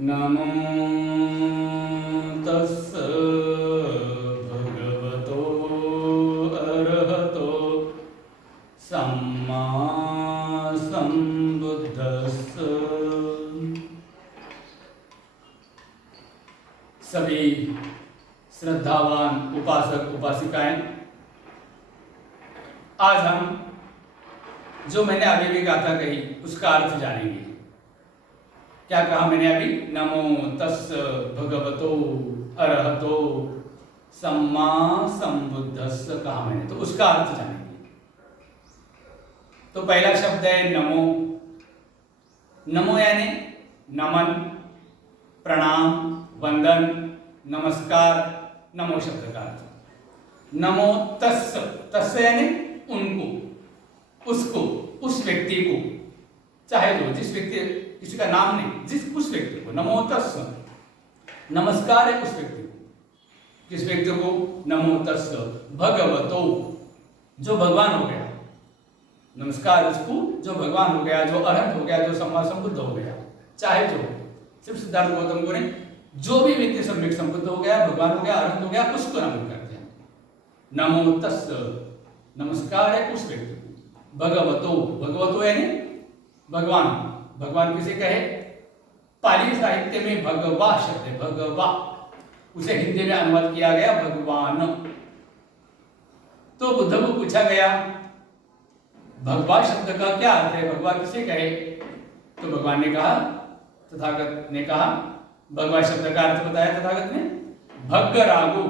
नमो तस्स भगवतो अरहतो सम्मा संबुद्धस्स। सभी श्रद्धावान उपासक उपासिकाएं, आज हम जो मैंने अभी भी गाथा कही उसका अर्थ जानेंगे। क्या कहा मैंने अभी? नमो तस्स भगवतो अरहतो सम्मा संबुद्धस्स कहा मैंने, तो उसका अर्थ जानेंगे। तो पहला शब्द है नमो। नमो यानी नमन, प्रणाम, वंदन, नमस्कार। नमो शब्द का अर्थ नमो तस्स। तस्स यानी उनको, उसको, उस व्यक्ति को, चाहे जो जिस व्यक्ति, किसी का नाम नहीं, उस व्यक्ति को नमो तस्स। नमस्कार है उस व्यक्ति को, किस व्यक्ति को? नमो तस्स भगवतो, जो भगवान हो गया। नमस्कार उसको जो भगवान हो गया, जो अरहत हो गया, जो सम्मा संबुद्ध हो गया। चाहे जो, सिर्फ सिद्धार्थ गौतम को नहीं, जो भी व्यक्ति सम्यक संबुद्ध हो गया, भगवान हो गया, अरहत हो गया, उसको नमन करते हैं। नमो तस्स, नमस्कार है उस व्यक्ति को। भगवतो, भगवतो यानी भगवान। भगवान किसे कहे? पाली साहित्य में भगवा शब्द है, भगवा। उसे हिंदी में अनुवाद किया गया भगवान। तो बुद्ध को पूछा गया भगवा शब्द का क्या अर्थ है, भगवा किसे कहे? तो भगवान ने कहा, तथागत ने कहा, भगवा शब्द का अर्थ बताया तथागत ने, भग्ग रागो,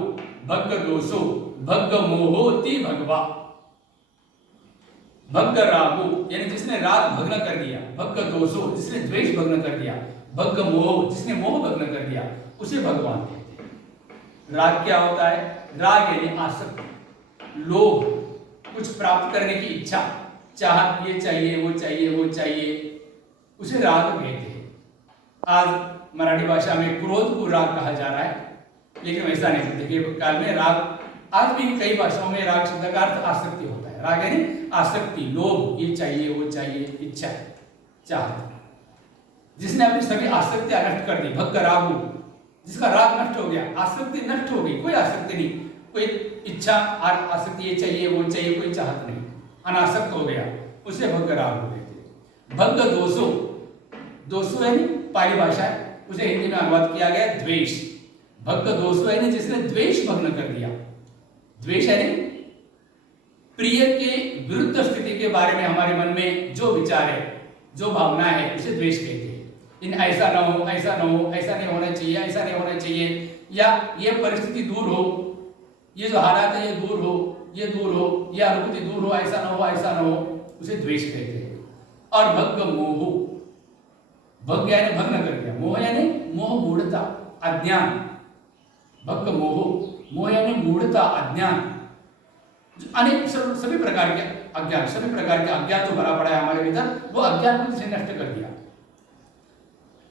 भग्ग दोषो, भग्ग मोहोति भगवा। भग्ग रागो यानी जिसने राग भग्न कर दिया, भग्ग दोषो जिसने द्वेष भग्न कर दिया, भग्ग मोह जिसने मोह भग्न कर दिया, उसे भगवान कहते हैं। राग क्या होता है? राग यानी आसक्ति, लोभ, कुछ प्राप्त करने की इच्छा, चाहत, ये चाहिए, वो चाहिए, वो चाहिए, उसे राग कहते हैं। आज मराठी भाषा में क्रोध को राग कहा जा रहा है, लेकिन वैसा नहीं। देखिए काल में राग, आज भी कई भाषाओं में राग शब्द का अर्थ आसक्ति होता है। राग यानी आसक्ति, लोभ, ये चाहिए, वो चाहिए, इच्छा, चाहत। जिसने अपनी सभी आसक्तियां नष्ट कर दी, भग्ग रागु, जिसका राग नष्ट हो गया, आसक्ति नष्ट हो गई, कोई आसक्ति नहीं, कोई इच्छा आसक्ति, ये चाहिए, वो चाहिए, कोई चाहत नहीं, अनासक्त हो गया, उसे भग्ग रागु कहते हैं। भग्ग दोषो, दोषो यानी पाली भाषा है, उसे हिंदी में अनुवाद किया गया द्वेष। भग्ग दोषो यानी जिसने द्वेष भग्न कर दिया। द्वेष यानी प्रिय के विरुद्ध स्थिति के बारे में हमारे मन में जो विचार है, जो भावना है, उसे द्वेष कहते हैं। इन ऐसा ना हो, ऐसा ना हो, ऐसा नहीं होना चाहिए, ऐसा नहीं होना चाहिए, या ये परिस्थिति दूर हो, ये जो हालात है ये दूर हो, ये दूर हो, ये अनुभूति दूर हो, ऐसा ना हो, ऐसा ना हो, उसे द्वेष कहते हैं। और भग्ग मोह, भग्ग यानी भग्न कर दिया, मोह यानी मोह, मूढ़ता, अज्ञान। भग्ग मोह, मोह यानी मूढ़ता, अज्ञान, अनेक सभी प्रकार के अज्ञान, सभी प्रकार के अज्ञान जो भरा पड़ा है हमारे भीतर, वो अज्ञान को जिसे नष्ट कर दिया।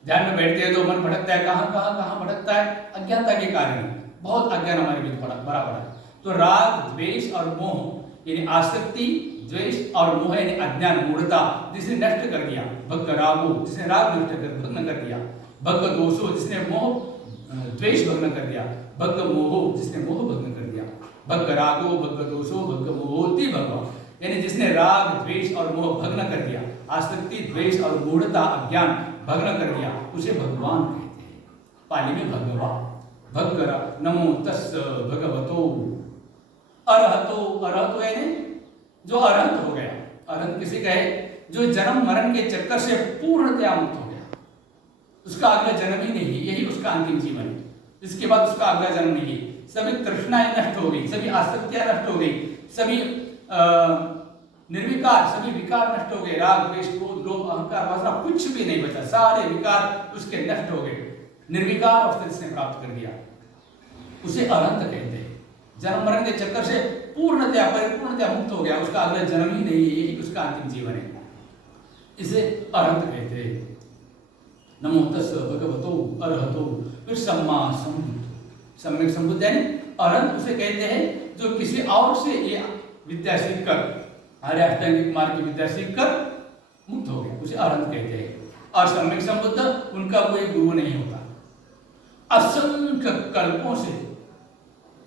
ध्यान में बैठते हैं तो मन भटकता है, कहां भटकता है? अज्ञानता के कारण बहुत अज्ञान हमारे भीतर भरा पड़ा है। तो राग, द्वेष और मोह यानी आसक्ति, द्वेष और मोह यानी अज्ञान, मूढ़ता, जिसने नष्ट कर दिया। भग्ग रागो, जिसने राग नष्ट कर भग्न कर दिया। भग्ग दोषो, जिसने मोह द्वेष भग्न कर दिया। भग्ग मोहो, जिसने मोह भग्न कर दिया। भग्ग रागो, भग्ग दोषो, भग्ग मोहोति भगवा, यानी जिसने राग, द्वेष और मोह भग्न कर दिया, आसक्ति, द्वेष और मूढ़ता, अज्ञान भग्न कर दिया, उसे भगवान कहते हैं। पाली में भगवा, भग्ग। नमो तस्स भगवतो अरहतो, अरहतो यानी जो अरहत हो गया। अरहत किसे कहे? जो जन्म मरण के चक्कर से पूर्णतया मुक्त हो गया, उसका अगला जन्म ही नहीं, यही उसका अंतिम जीवन है, इसके बाद उसका अगला जन्म नहीं। सभी तृष्णाएं नष्ट हो गई, सभी आसक्तियां नष्ट हो गई, सभी निर्विकार, सभी विकार नष्ट हो गए। राग, द्वेष, क्रोध, लोभ, अहंकार, वासना, कुछ भी नहीं बचा, सारे विकार उसके नष्ट हो गए। निर्विकार अवस्था जिसने प्राप्त कर दिया, उसे अरहत कहते हैं। जन्म मरण के चक्कर से पूर्णतया, परिपूर्णतया मुक्त हो गया, उसका अगला जन्म ही नहीं है, यही उसका अंतिम जीवन है, इसे अरहत कहते हैं। नमो तस्स भगवतो अरहतो। फिर सम्मा संबुद्ध, सम्यक संबुद्ध यानी अरहत उसे कहते हैं जो किसी और से ये विद्या सीखकर, आर्य अष्टांगिक मार्ग की विद्या सीखकर मुक्त हो गया, उसे अरहत कहते हैं। और सम्यक संबुद्ध उनका कोई गुरु नहीं होता। असंख्य कल्पों से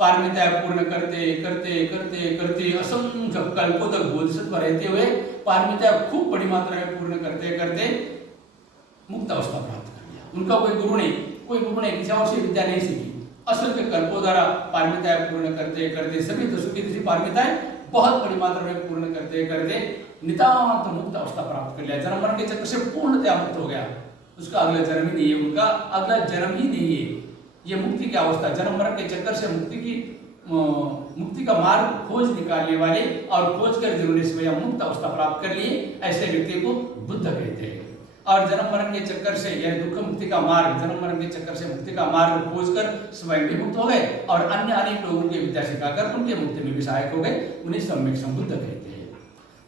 पारमिता पूर्ण करते करते करते करते असंख्य कल्पों तक बोधिसत्व रहते हुए पारमिता खूब बड़ी मात्रा में पूर्ण करते करते मुक्त अवस्था प्राप्त कर लिया। उनका कोई गुरु नहीं, किसी और से विद्या नहीं सीखी। असंख्य कल्पों द्वारा पारमिता पूर्ण करते करते सभी दशों की पारमिताएं बहुत बड़ी मात्रा में पूर्ण करते करते नितांत मुक्त अवस्था प्राप्त कर लिया। जन्म मरण के चक्र से पूर्णतया मुक्त हो गया। उसका अगला जन्म ही नहीं है, उनका अगला जन्म ही नहीं है। ये मुक्ति की अवस्था, जन्म मरण के चक्कर से मुक्ति का मार्ग खोज निकालने वाले और खोज कर जिन्होंने स्वयं मुक्त अवस्था प्राप्त कर लिए, ऐसे व्यक्ति को बुद्ध कहते हैं। और जन्म मरण के चक्कर से यानी दुख मुक्ति का मार्ग, जन्म मरण के चक्कर से मुक्ति का मार्ग खोज कर स्वयं भी मुक्त हो गए और अन्य अनेक लोगों की विद्या सिखाकर उनके मुक्ति में भी सहायक हो गए। उन्हें सम्यक संबुद्ध कहते हैं।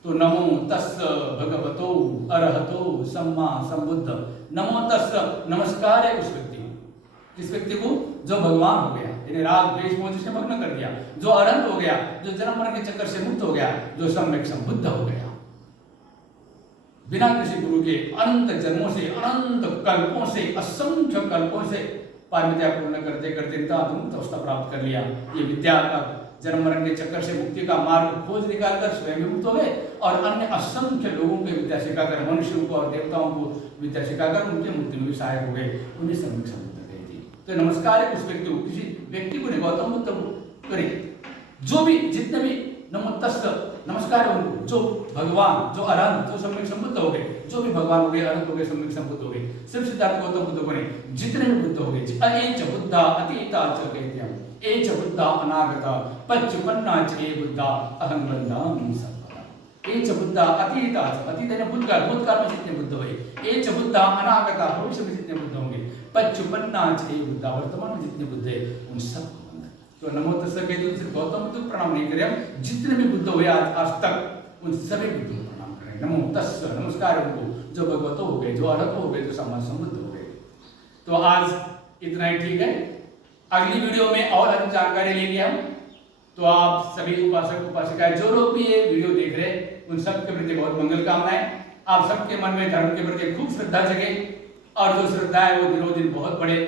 तो नमो तस् भगवतो अरहतो सम्मा संबुद्ध। नमो तस्, नमस्कार है उस व्यक्ति को, जिस व्यक्ति को जो भगवान हो गया, यानी राग द्वेष मोह से भग्न कर दिया, जो अरहत हो गया, जो जन्म मरण के चक्कर से मुक्त हो गया, जो सम्यक संबुद्ध हो गया। बिना किसी गुरु के अनंत जन्मों से, अनंत कल्पों से, असंख्य कल्पों से पारमिता पूर्ण करते करते मुक्त अवस्था प्राप्त कर लिया। ये विद्या का जन्म मरण के चक्कर से मुक्ति का मार्ग खोज निकालकर स्वयं भी मुक्त हो गए और अन्य असंख्य लोगों को विद्या सिखाकर, मनुष्यों को और देवताओं को विद्या सिखाकर उनके मुक्ति में भी सहायक हो गए। उन्हें सम्यक संबुद्ध कहते हैं। तो नमस्कार है उस व्यक्ति को, किसी व्यक्ति को नहीं, गौतम बुद्ध करे, जो भी जितने भी नमो तस्, नमस्कार है उनको, जो भगवान, जो अरहंत, जो सम्यक संबुद्ध हो गए, जो भी भगवान हो गए, अरहंत हो गए, सम्यक संबुद्ध हो गए, सिर्फ सिद्धार्थ गौतम बुद्ध को नहीं, जितने भी बुद्ध हो गए, एच बुद्धा अतीता च कहते हैं, एच बुद्धा अनागता पच्चपन्ना च बुद्धा अहं बंधाम सर्वदा। एच बुद्धा अतीता, अतीत है भूतकाल, भूतकाल में जितने बुद्ध हुए, एच बुद्धा अनागता भविष्य में जितने बुद्ध होंगे, पच्चपन्ना च बुद्धा वर्तमान में जितने बुद्ध है उन सब। तो नमो तस् कहते हैं, सिर्फ गौतम बुद्ध को प्रणाम नहीं करें हम, जितने भी बुद्ध हुए आज तक उन सभी बुद्धों को प्रणाम करें। नमो तस्, नमस्कार उनको, जो भगवतो हो गए, जो अरहत हो गए, जो सम्मा संबुद्ध हो गए। तो आज इतना ही ठीक है। अगली वीडियो में और अधिक जानकारी लेंगे हम। तो आप सभी उपासक उपासिकाएं, जो लोग भी ये वीडियो देख रहे हैं, उन सब के प्रति बहुत मंगल कामनाएं। आप सबके मन में धर्म के प्रति खूब श्रद्धा जगे और जो श्रद्धा है वो दिनों दिन बहुत बढ़े।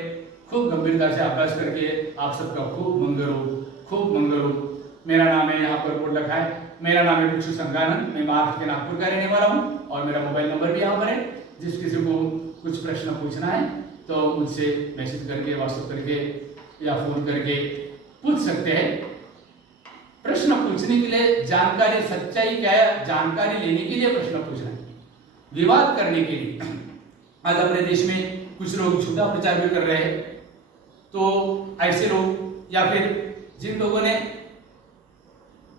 खूब गंभीरता से अभ्यास करके आप सबका खूब मंगल हो, खूब मंगल हो। मेरा नाम है, यहाँ पर बोर्ड रखा है, मेरा नाम है भिक्षु संगानंद। मैं महाराष्ट्र के नागपुर का रहने वाला हूँ और मेरा मोबाइल नंबर भी यहाँ पर है। जिस किसी को कुछ प्रश्न पूछना है तो मुझसे मैसेज करके, व्हाट्सएप करके या फोन करके पूछ सकते हैं। प्रश्न पूछने के लिए, जानकारी सच्चाई क्या है जानकारी लेने के लिए प्रश्न पूछना है, विवाद करने के लिए। आज अपने देश में कुछ लोग झूठा प्रचार भी कर रहे हैं, तो ऐसे लोग या फिर जिन लोगों ने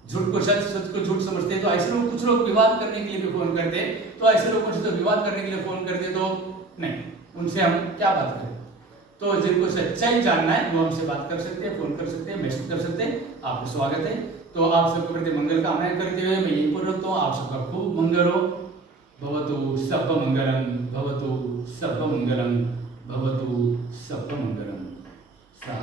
झूठ को सच, सच को झूठ समझते हैं, तो ऐसे लोग, कुछ लोग विवाद करने के लिए भी फोन करते हैं। तो ऐसे लोगों से तो विवाद करने के लिए फोन करते तो नहीं, उनसे हम क्या बात करें। तो जिनको सच्चाई जानना है वो हमसे बात कर सकते हैं, फोन कर सकते हैं, मैसेज कर सकते हैं। आपका स्वागत है। तो आप सबके प्रति मंगल कामनाएं करते हुए मैं यही बोल रहा हूँ, आप सबका खूब मंगल हो। भवतु सर्वमंगलं, भवतु सर्वमंगलं, भवतु सर्वमंगलं। सा